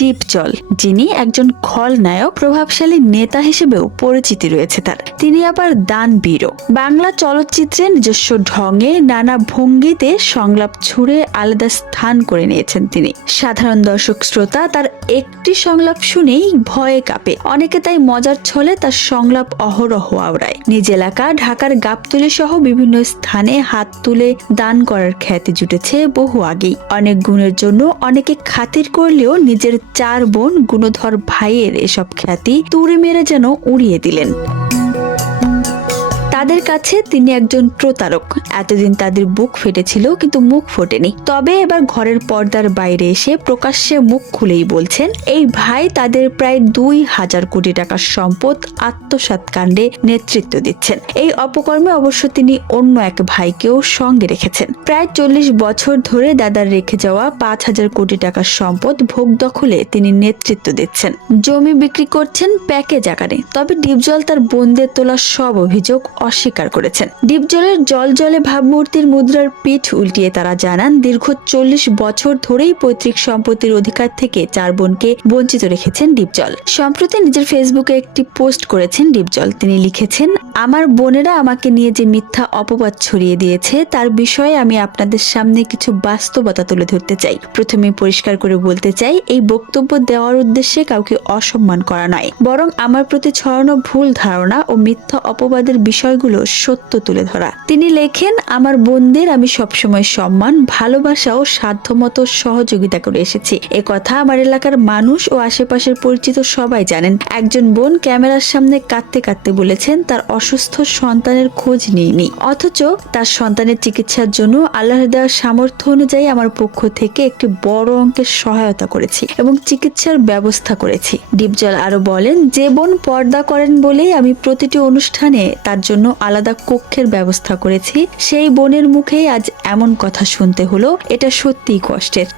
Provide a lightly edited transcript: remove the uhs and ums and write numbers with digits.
ডিপজল, যিনি একজন খলনায়ক, প্রভাবশালী নেতা হিসেবেও পরিচিতি রয়েছে তার। তিনি আবার দানবীরও। বাংলা চলচ্চিত্রে নিজস্ব ঢঙে নানা ভঙ্গিতে সংলাপ ছুড়ে আলাদা স্থান করে নিয়েছেন তিনি। সাধারণ দর্শক শ্রোতা তার একটি সংলাপ শুনেই ভয়ে কাঁপে। অনেকে তাই মজার ছলে তার সংলাপ অহরহ আওড়ায়। নিজ এলাকা ঢাকার গাবতলী সহ বিভিন্ন স্থানে হাত তুলে দান করার খ্যাতি জুটেছে বহু আগেই। অনেক গুণের জন্য অনেকে খাতির করলেও নিজের 4 বোন গুণধর ভাইয়ের এসব খ্যাতি তুড়ি মেরে যেন উড়িয়ে দিলেন। তাদের কাছে তিনি একজন প্রতারক। এতদিন তাদের বুক ফেটেছিল কিন্তু মুখ ফোটেনি। তবে এবার ঘরের পর্দার বাইরে এসে প্রকাশ্যে মুখ খুলেই বলছেন এই ভাই তাদের প্রায় 2000 কোটি টাকার সম্পদ আত্মসাৎ কাণ্ডে নেতৃত্ব দিচ্ছেন। এই অপকর্মে অবশ্য তিনি অন্য এক ভাইকেও সঙ্গে রেখেছেন। প্রায় 40 বছর ধরে দাদার রেখে যাওয়া 5000 কোটি টাকার সম্পদ ভোগ দখলে তিনি নেতৃত্ব দিচ্ছেন। জমি বিক্রি করছেন প্যাকেজ আকারে। তবে ডিপজল তার বোনদের তোলা সব অভিযোগ অস্বীকার করেছেন। ডিপজলের জলে ভাবমূর্তির মুদ্রার পিঠ উল্টিয়ে তারা জানান দীর্ঘ 40 বছর ধরেই পৈতৃক সম্পত্তির অধিকার থেকে 4 বোনকে বঞ্চিত রেখেছেন ডিপজল। সম্প্রতি নিজের ফেসবুকে একটি পোস্ট করেছেন ডিপজল। তিনি লিখেছেন, আমার বোনেরা আমাকে নিয়ে যে মিথ্যা অপবাদ ছড়িয়ে দিয়েছে তার বিষয়ে আমি আপনাদের সামনে কিছু বাস্তবতা তুলে ধরতে চাই। প্রথমে পরিষ্কার করে বলতে চাই, এই বক্তব্য দেওয়ার উদ্দেশ্যে কাউকে অসম্মান করা নয়, বরং আমার প্রতি ছড়ানো ভুল ধারণা ও মিথ্যা অপবাদের বিষয়গুলো সত্য তুলে ধরা। তিনি লেখেন, আমার বোনদের আমি সবসময় সম্মান, ভালোবাসা ও সাধ্যমতো সহযোগিতা করে এসেছি। এ কথা আমার এলাকার মানুষ ও আশেপাশের পরিচিত সবাই জানেন। একজন বোন ক্যামেরার সামনে কাঁদতে কাঁদতে বলেছেন তার অসুস্থ সন্তানের খোঁজ নিইনি, অথচ তার সন্তানের চিকিৎসার জন্য আল্লাহর দেওয়ার সামর্থ্য অনুযায়ী আমার পক্ষ থেকে একটি বড় অঙ্কের সহায়তা করেছি এবং চিকিৎসার ব্যবস্থা করেছি। ডিপজল আরো বলেন, যে বোন পর্দা করেন বলেই আমি প্রতিটি অনুষ্ঠানে তার জন্য আলাদা কক্ষের ব্যবস্থা করেছি, সেই বোনের মুখেই আজ এমন কথা শুনতে হলো। এটা সত্যিই কষ্টের।